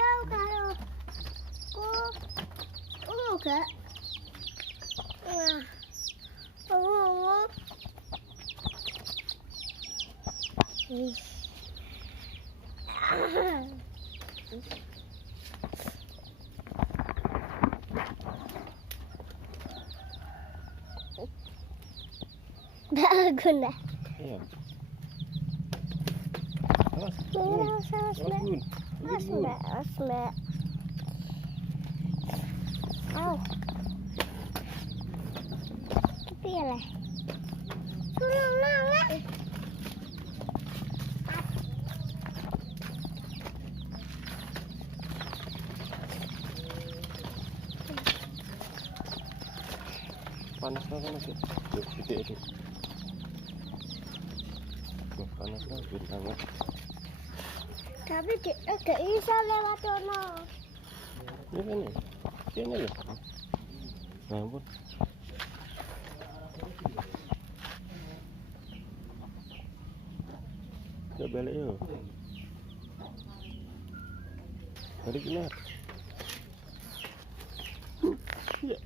jauh kalau enggak. Nah, Ih. Bagus dah. Iya. Awas, Mbak. Awas, Mbak. Awas. Tapi ya lah. Suruh nangis. Panas banget masih. Yuk, itu. Panas banget. Tapi gak bisa lewat sono. Ya kan ya. Sini loh. Nah, ampun. Coba balik yuk. Balik benar. Ya.